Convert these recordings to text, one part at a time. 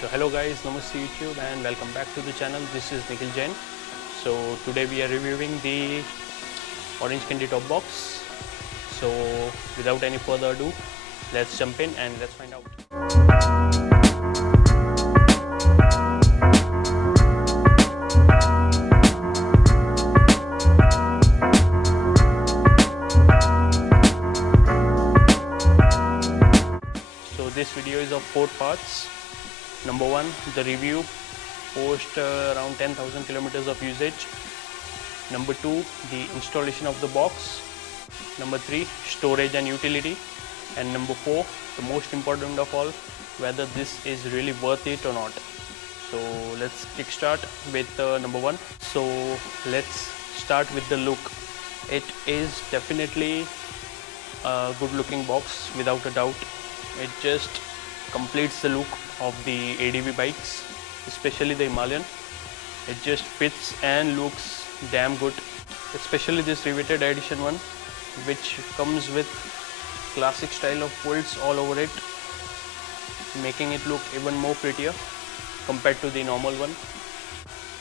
So hello guys, namaste YouTube and welcome back to the channel. This is Nikhil Jain. So today we are reviewing the Orange Candy top box. So without any further ado, let's jump in and let's find out. So this video is of 4 parts. Number 1, the review post around 10,000 kilometers of usage. Number 2, the installation of the box. Number 3, storage and utility. And number 4, the most important of all, whether this is really worth it or not. So let's kickstart with number 1. So let's start with the look. It is definitely a good looking box without a doubt. It just completes the look of the ADV bikes, especially the Himalayan. It just fits and looks damn good, especially this riveted edition one, which comes with classic style of folds all over it, making it look even more prettier compared to the normal one.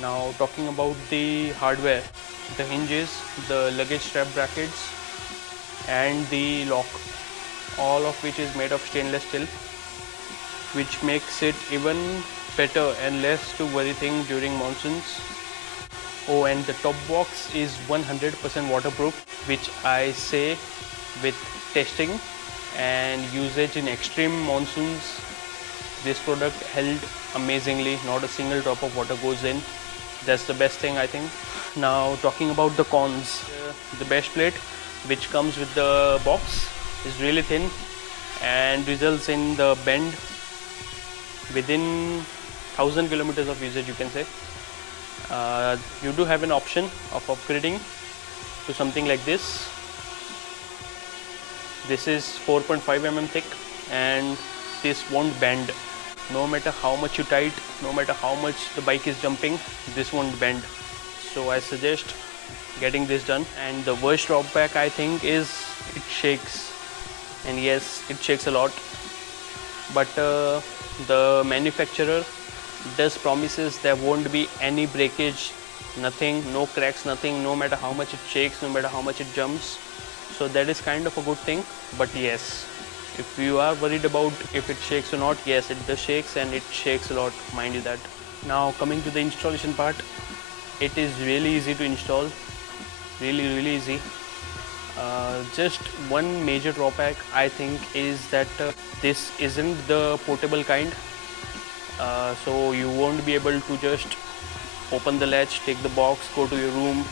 Now talking about the hardware, the hinges, the luggage strap brackets and the lock, all of which is made of stainless steel, which makes it even better and less to worry thing during monsoons. Oh, and the top box is 100% waterproof, which I say with testing and usage in extreme monsoons. This product held amazingly, not a single drop of water goes in. That's the best thing I think. Now talking about the cons, the base plate which comes with the box is really thin and results in the bend within 1000 kilometers of usage, you can say. You do have an option of upgrading to something like this. This is 4.5 mm thick and this won't bend. No matter how much you tight, no matter how much the bike is jumping, this won't bend. So I suggest getting this done. And the worst drawback I think is it shakes. And yes, it shakes a lot. But the manufacturer does promises there won't be any breakage, nothing, no cracks, nothing, no matter how much it shakes, no matter how much it jumps. So that is kind of a good thing. But yes, if you are worried about if it shakes or not, yes, it does shakes and it shakes a lot, mind you that. Now coming to the installation part, it is really easy to install, really easy. Just one major drawback I think is that this isn't the portable kind, so you won't be able to just open the latch, take the box, go to your room,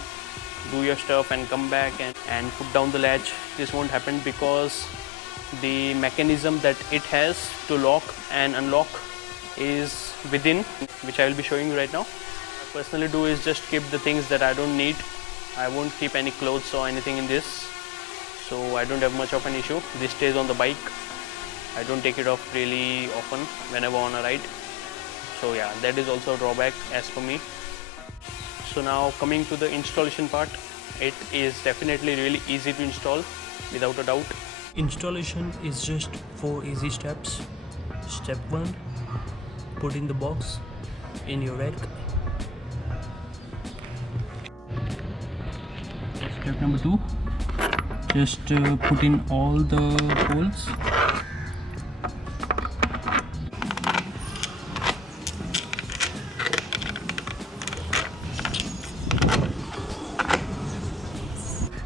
do your stuff and come back and put down the latch. This won't happen because the mechanism that it has to lock and unlock is within, which I will be showing you right now. What I personally do is just keep the things that I don't need. I won't keep any clothes or anything in this, so I don't have much of an issue. This stays on the bike. I don't take it off really often whenever on a ride. So yeah, that is also a drawback as per me. So now coming to the installation part, it is definitely really easy to install without a doubt. Installation is just 4 easy steps. Step 1, put in the box in your rack. Step number 2, just put in all the holes.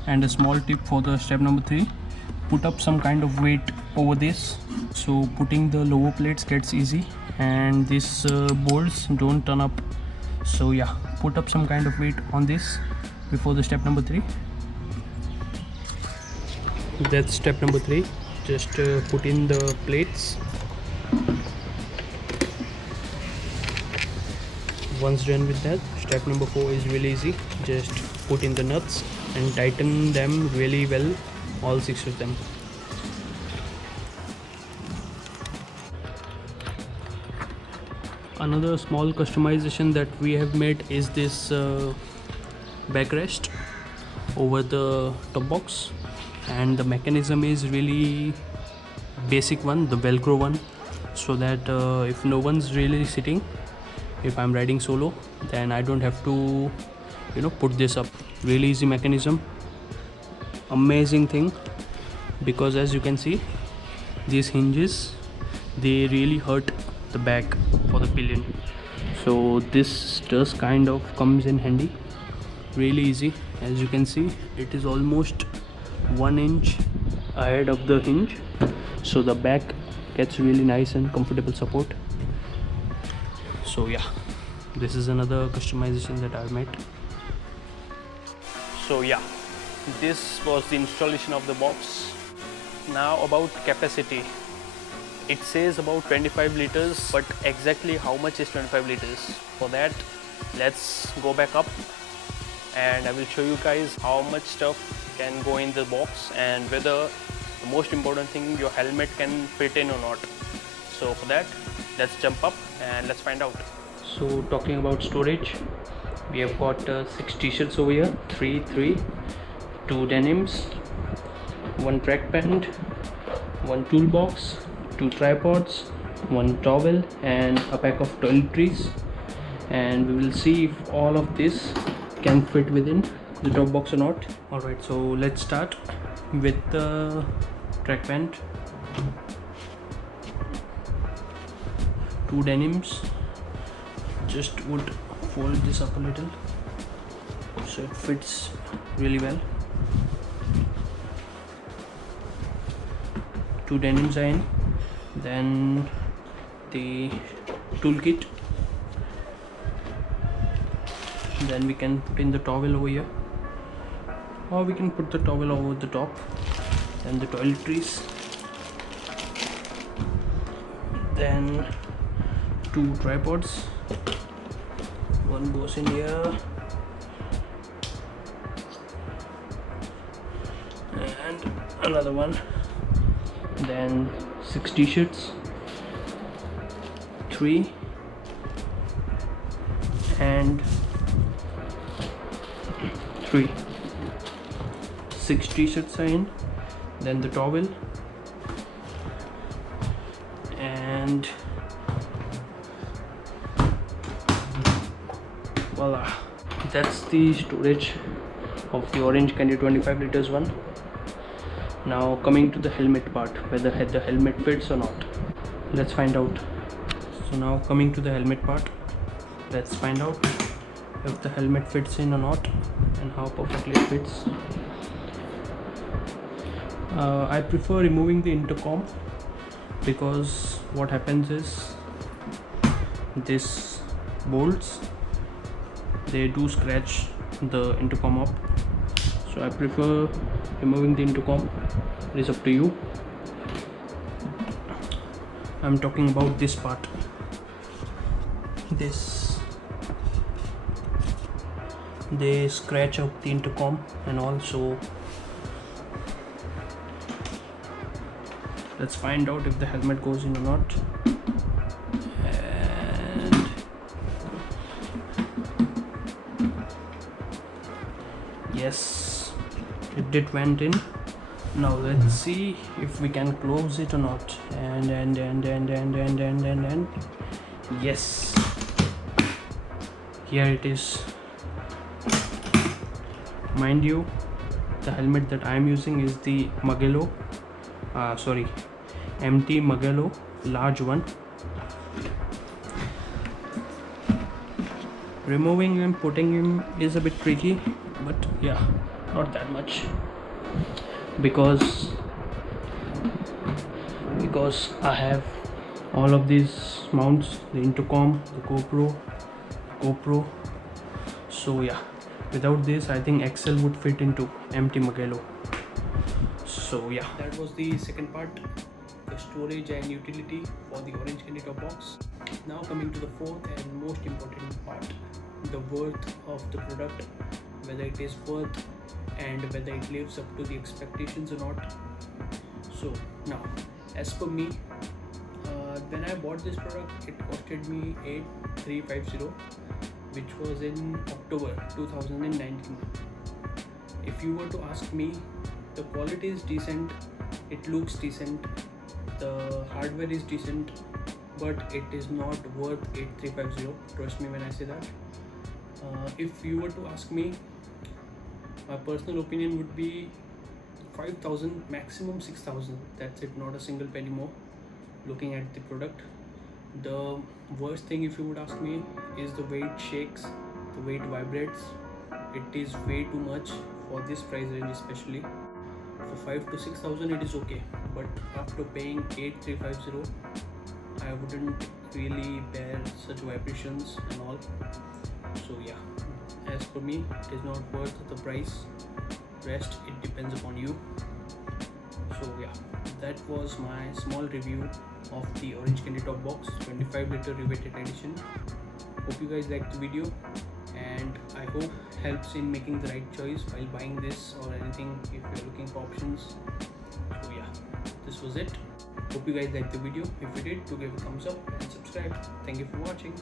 And a small tip for the step number 3, put up some kind of weight over this, so putting the lower plates gets easy and these bolts don't turn up. So yeah, put up some kind of weight on this before the step number 3. That's step number 3. Just put in the plates. Once done with that, step number 4 is really easy. Just put in the nuts and tighten them really well, all 6 of them. Another small customization that we have made is this backrest over the top box, and the mechanism is really basic one, the velcro one. so that if no one's really sitting, if I'm riding solo, then I don't have to put this up. Really easy mechanism, amazing thing, because as you can see, these hinges, they really hurt the back for the pillion, so this just kind of comes in handy. Really easy. As you can see, it is almost 1 inch ahead of the hinge, so the back gets really nice and comfortable support. So yeah, this is another customization that I've made. So yeah, this was the installation of the box. Now about capacity. It says about 25 liters, but exactly how much is 25 liters? For that, let's go back up and I will show you guys how much stuff can go in the box and whether the most important thing, your helmet can fit in or not. So for that, let's jump up and let's find out. So talking about storage, we have got 6 t-shirts over here, 3, 2 denims, 1 track pant, 1 toolbox, 2 tripods, 1 towel and a pack of toiletries, and we will see if all of this can fit within the top box or not. Alright, so let's start with the track pant. 2 denims. Just would fold this up a little so it fits really well. 2 denims are in, then the toolkit, then we can put in the towel over here, or we can put the towel over the top, then the toiletries, then 2 tripods, one goes in here and another one, then 6 t-shirts, 3 and 3, 6 t-shirts are in, then the towel, and voila, that's the storage of the Orange Candy 25 liters one. Now coming to the helmet part, whether the helmet fits or not, let's find out. So now coming to the helmet part, let's find out if the helmet fits in or not and how perfectly it fits. I prefer removing the intercom, because what happens is this bolts, they do scratch the intercom up, so I prefer removing the intercom. It is up to you. I'm talking about this part. They scratch out the intercom and also. Let's find out if the helmet goes in or not. And yes, it did went in. Now let's see if we can close it or not. And yes, here it is. Mind you, the helmet that I'm using is the Mugello, MT Mugello large one. Removing and putting him is a bit tricky, but yeah, not that much, because I have all of these mounts, the intercom, the GoPro. So yeah, without this I think Excel would fit into MT Mugello. So yeah, that was the second part, the storage and utility for the Orange Candy top box. Now coming to the fourth and most important part, the worth of the product, whether it is worth and whether it lives up to the expectations or not. So now, as per me, when I bought this product, it costed me 8350, which was in October 2019. If you were to ask me, the quality is decent, it looks decent, The hardware is decent, but it is not worth 8350. Trust me when I say that. If you were to ask me, my personal opinion would be 5,000, maximum 6,000. That's it, not a single penny more. Looking at the product, the worst thing, if you would ask me, is the way it shakes, the way it vibrates. It is way too much for this price range, especially for 5 to 6,000. It is okay, but after paying 8350, I wouldn't really bear such vibrations and all. So yeah, as per me, it is not worth the price. Rest, it depends upon you. So yeah, that was my small review of the Orange Candy Top Box 25-liter Riveted Edition. Hope you guys liked the video, and I hope helps in making the right choice while buying this or anything if you're looking for options. So yeah, this was it. Hope you guys liked the video. If you did, do give a thumbs up and subscribe. Thank you for watching.